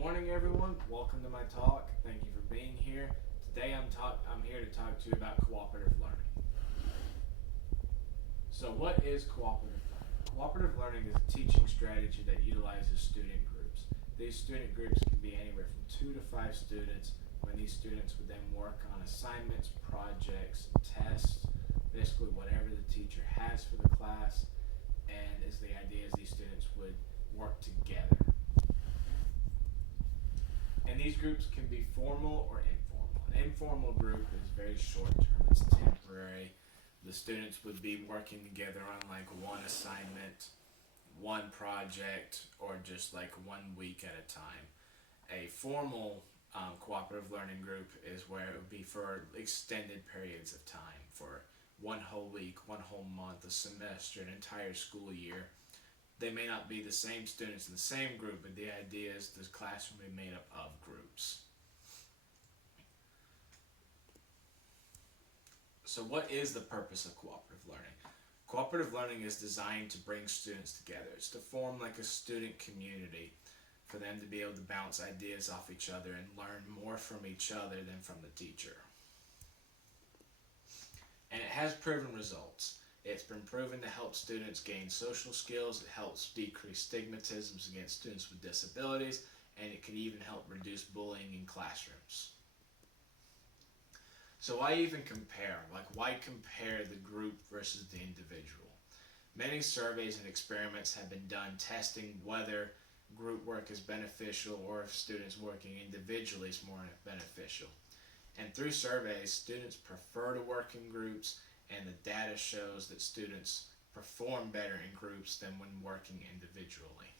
morning, everyone. Welcome to my talk. Thank you for being here. Today, I'm here to talk to you about cooperative learning. So, what is cooperative learning? Cooperative learning is a teaching strategy that utilizes student groups. These student groups can be anywhere from 2 to 5 students, when these students would then work on assignments, projects, tests, basically whatever the teacher has for the class. And the idea is these students would work together. And these groups can be formal or informal. An informal group is very short term, it's temporary. The students would be working together on like one assignment, one project, or just like 1 week at a time. A formal cooperative learning group is where it would be for extended periods of time, for 1 whole week, 1 whole month, a semester, an entire school year. They may not be the same students in the same group, but the idea is the classroom will be made up of groups. So what is the purpose of cooperative learning? Cooperative learning is designed to bring students together. It's to form like a student community for them to be able to bounce ideas off each other and learn more from each other than from the teacher. And it has proven results. It's been proven to help students gain social skills, it helps decrease stigmatisms against students with disabilities, and it can even help reduce bullying in classrooms. So why even compare? Why compare the group versus the individual? Many surveys and experiments have been done testing whether group work is beneficial or if students working individually is more beneficial. And through surveys, students prefer to work in groups, and the data shows that students perform better in groups than when working individually.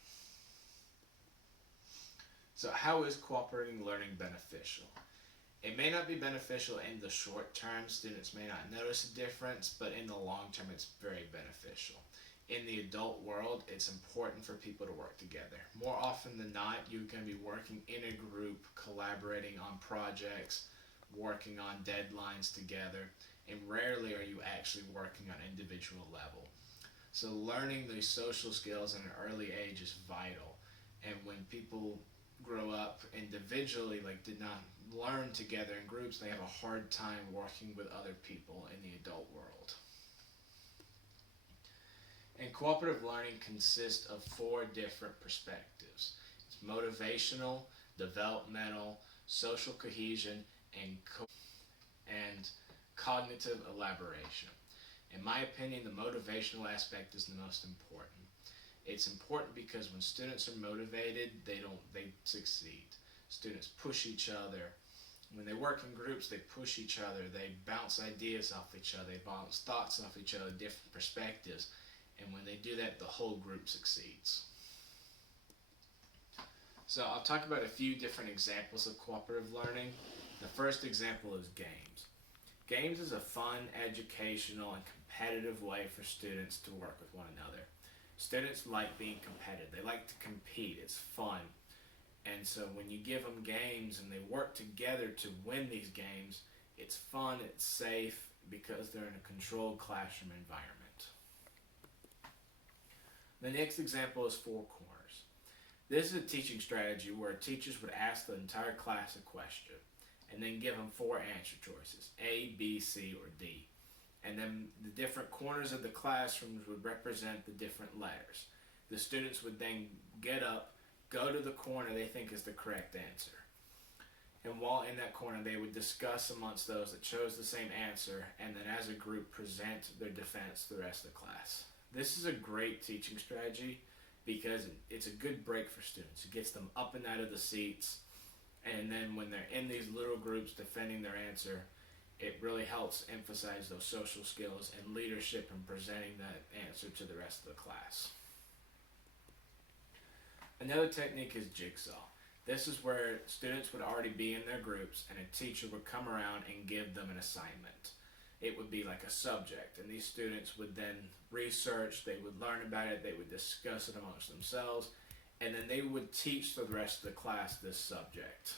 So how is cooperating learning beneficial? It may not be beneficial in the short term, students may not notice a difference, but in the long term it's very beneficial. In the adult world, it's important for people to work together. More often than not, you're going to be working in a group, collaborating on projects, working on deadlines together, and rarely are you actually working on individual level. So learning these social skills at an early age is vital. And when people grow up individually, did not learn together in groups, they have a hard time working with other people in the adult world. And cooperative learning consists of 4 different perspectives. It's motivational, developmental, social cohesion, and cognitive elaboration. In my opinion, the motivational aspect is the most important. It's important because when students are motivated, they succeed. Students push each other. When they work in groups, they push each other. They bounce ideas off each other. They bounce thoughts off each other, different perspectives. And when they do that, the whole group succeeds. So I'll talk about a few different examples of cooperative learning. The first example is games. Games is a fun, educational, and competitive way for students to work with one another. Students like being competitive. They like to compete. It's fun. And so when you give them games and they work together to win these games, it's fun, it's safe, because they're in a controlled classroom environment. The next example is 4 corners. This is a teaching strategy where teachers would ask the entire class a question and then give them 4 answer choices, A, B, C, or D. And then the different corners of the classrooms would represent the different letters. The students would then get up, go to the corner they think is the correct answer. And while in that corner, they would discuss amongst those that chose the same answer, and then as a group present their defense to the rest of the class. This is a great teaching strategy because it's a good break for students. It gets them up and out of the seats, and then when they're in these little groups defending their answer, it really helps emphasize those social skills and leadership in presenting that answer to the rest of the class. Another technique is jigsaw. This is where students would already be in their groups and a teacher would come around and give them an assignment. It would be like a subject, and these students would then research, they would learn about it, they would discuss it amongst themselves, and then they would teach the rest of the class this subject.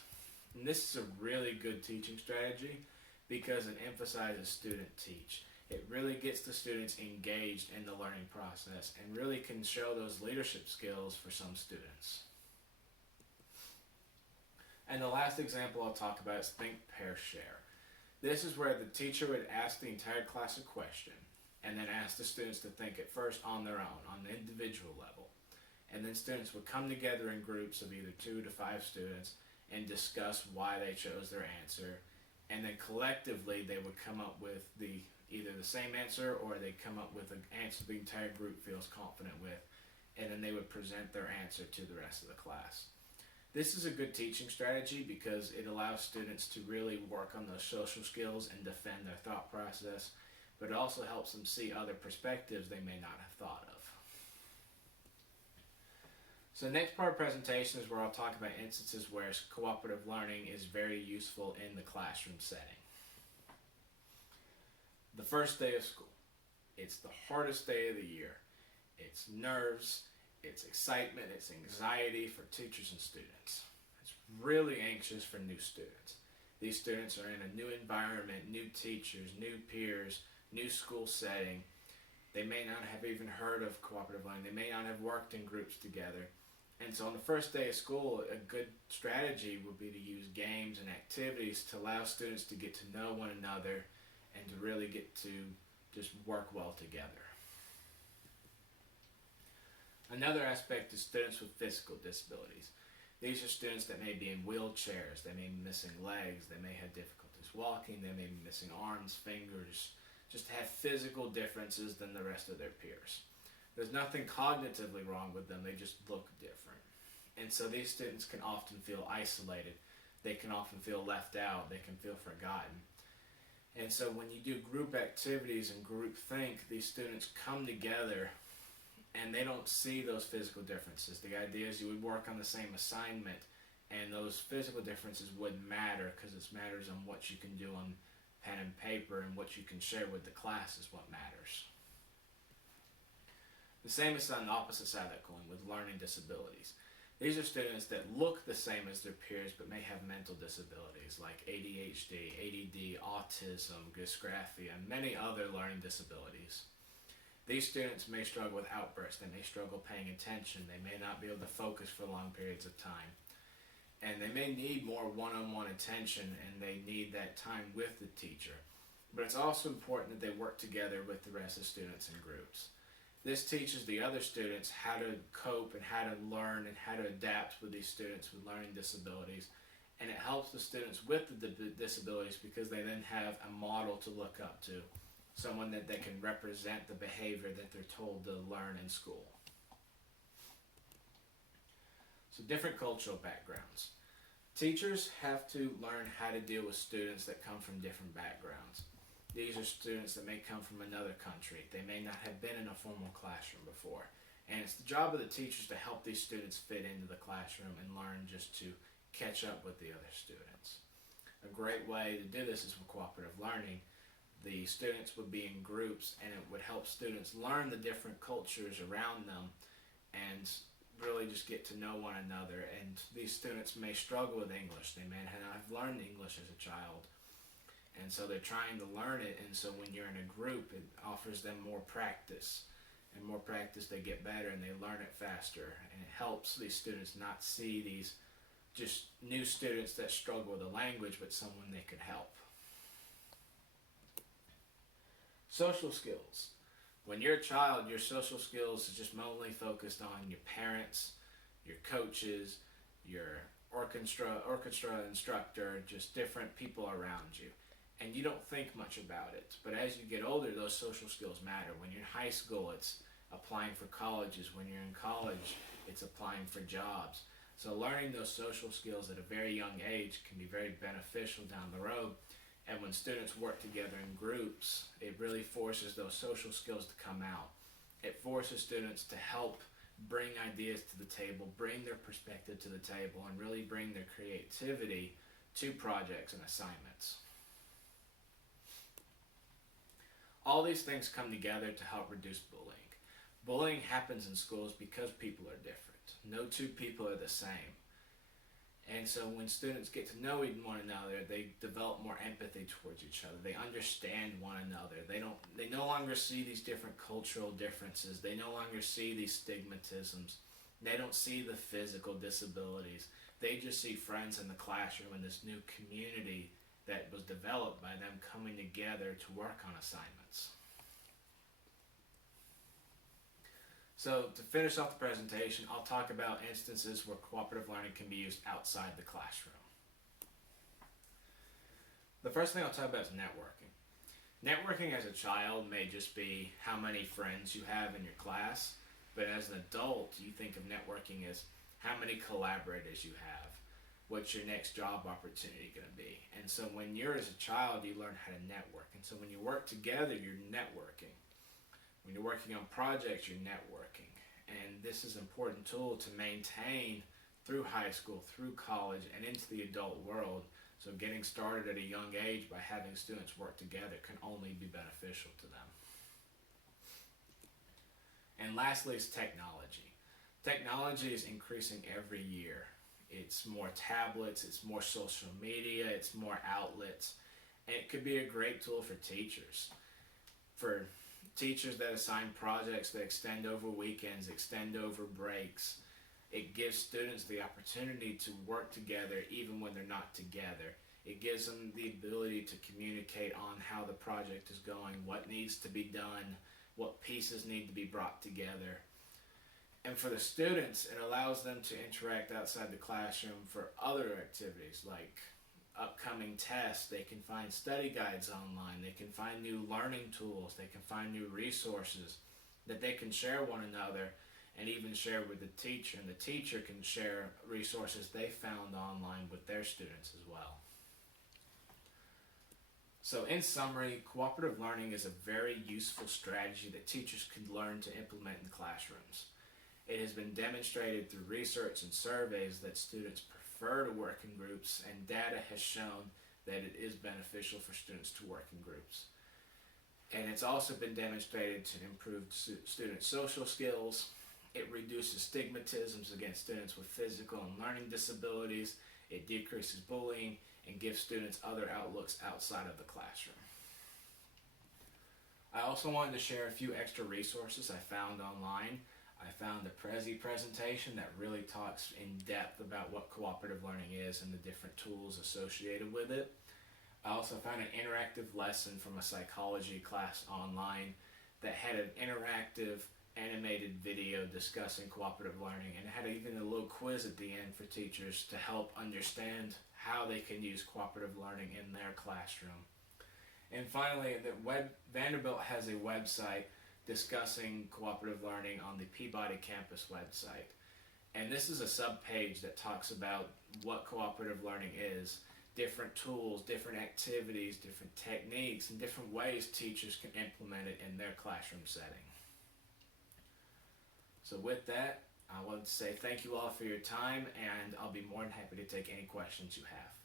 And this is a really good teaching strategy because it emphasizes student teach. It really gets the students engaged in the learning process and really can show those leadership skills for some students. And the last example I'll talk about is think, pair, share. This is where the teacher would ask the entire class a question and then ask the students to think at first on their own, on the individual level. And then students would come together in groups of either 2 to 5 students and discuss why they chose their answer. And then collectively they would come up with either the same answer, or they'd come up with an answer the entire group feels confident with. And then they would present their answer to the rest of the class. This is a good teaching strategy because it allows students to really work on those social skills and defend their thought process, but it also helps them see other perspectives they may not have thought of. So the next part of the presentation is where I'll talk about instances where cooperative learning is very useful in the classroom setting. The first day of school. It's the hardest day of the year. It's nerves, it's excitement, it's anxiety for teachers and students. It's really anxious for new students. These students are in a new environment, new teachers, new peers, new school setting. They may not have even heard of cooperative learning. They may not have worked in groups together. And so on the first day of school, a good strategy would be to use games and activities to allow students to get to know one another and to really get to just work well together. Another aspect is students with physical disabilities. These are students that may be in wheelchairs, they may be missing legs, they may have difficulties walking, they may be missing arms, fingers, just have physical differences than the rest of their peers. There's nothing cognitively wrong with them, they just look different. And so these students can often feel isolated, they can often feel left out, they can feel forgotten. And so when you do group activities and group think, these students come together and they don't see those physical differences. The idea is you would work on the same assignment and those physical differences wouldn't matter because it matters on what you can do on pen and paper, and what you can share with the class is what matters. The same is on the opposite side of that coin with learning disabilities. These are students that look the same as their peers but may have mental disabilities like ADHD, ADD, autism, dysgraphia, and many other learning disabilities. These students may struggle with outbursts, they may struggle paying attention, they may not be able to focus for long periods of time. And they may need more one-on-one attention, and they need that time with the teacher. But it's also important that they work together with the rest of the students in groups. This teaches the other students how to cope and how to learn and how to adapt with these students with learning disabilities. And it helps the students with the disabilities because they then have a model to look up to. Someone that they can represent the behavior that they're told to learn in school. So different cultural backgrounds. Teachers have to learn how to deal with students that come from different backgrounds. These are students that may come from another country. They may not have been in a formal classroom before. And it's the job of the teachers to help these students fit into the classroom and learn just to catch up with the other students. A great way to do this is with cooperative learning. The students would be in groups, and it would help students learn the different cultures around them and really just get to know one another. And these students may struggle with English. They may not have learned English as a child. And so they're trying to learn it, and so when you're in a group, it offers them more practice. And more practice, they get better and they learn it faster. And it helps these students not see these just new students that struggle with the language, but someone they could help. Social skills. When you're a child, your social skills is just mainly focused on your parents, your coaches, your orchestra instructor, just different people around you. And you don't think much about it. But as you get older, those social skills matter. When you're in high school, it's applying for colleges. When you're in college, it's applying for jobs. So learning those social skills at a very young age can be very beneficial down the road. And when students work together in groups, it really forces those social skills to come out. It forces students to help bring ideas to the table, bring their perspective to the table, and really bring their creativity to projects and assignments. All these things come together to help reduce bullying. Bullying happens in schools because people are different. No two people are the same. And so when students get to know one another, they develop more empathy towards each other. They understand one another. They no longer see these different cultural differences. They no longer see these stigmatisms. They don't see the physical disabilities. They just see friends in the classroom and this new community that was developed by them coming together to work on assignments. So to finish off the presentation, I'll talk about instances where cooperative learning can be used outside the classroom. The first thing I'll talk about is networking. Networking as a child may just be how many friends you have in your class, but as an adult, you think of networking as how many collaborators you have. What's your next job opportunity going to be? And so when you're as a child, you learn how to network. And so when you work together, you're networking. When you're working on projects, you're networking. And this is an important tool to maintain through high school, through college, and into the adult world. So getting started at a young age by having students work together can only be beneficial to them. And lastly is technology. Technology is increasing every year. It's more tablets, it's more social media, it's more outlets. And it could be a great tool for teachers. For teachers that assign projects that extend over weekends, extend over breaks. It gives students the opportunity to work together even when they're not together. It gives them the ability to communicate on how the project is going, what needs to be done, what pieces need to be brought together. And for the students, it allows them to interact outside the classroom for other activities like upcoming tests. They can find study guides online. They can find new learning tools. They can find new resources that they can share one another and even share with the teacher. And the teacher can share resources they found online with their students as well. So in summary, cooperative learning is a very useful strategy that teachers can learn to implement in classrooms. It has been demonstrated through research and surveys that students prefer to work in groups, and data has shown that it is beneficial for students to work in groups. And it's also been demonstrated to improve student social skills. It reduces stigmatisms against students with physical and learning disabilities. It decreases bullying and gives students other outlooks outside of the classroom. I also wanted to share a few extra resources I found online. I found a Prezi presentation that really talks in depth about what cooperative learning is and the different tools associated with it. I also found an interactive lesson from a psychology class online that had an interactive animated video discussing cooperative learning, and had even a little quiz at the end for teachers to help understand how they can use cooperative learning in their classroom. And finally, Vanderbilt has a website discussing cooperative learning on the Peabody campus website. And this is a sub-page that talks about what cooperative learning is, different tools, different activities, different techniques, and different ways teachers can implement it in their classroom setting. So with that, I want to say thank you all for your time, and I'll be more than happy to take any questions you have.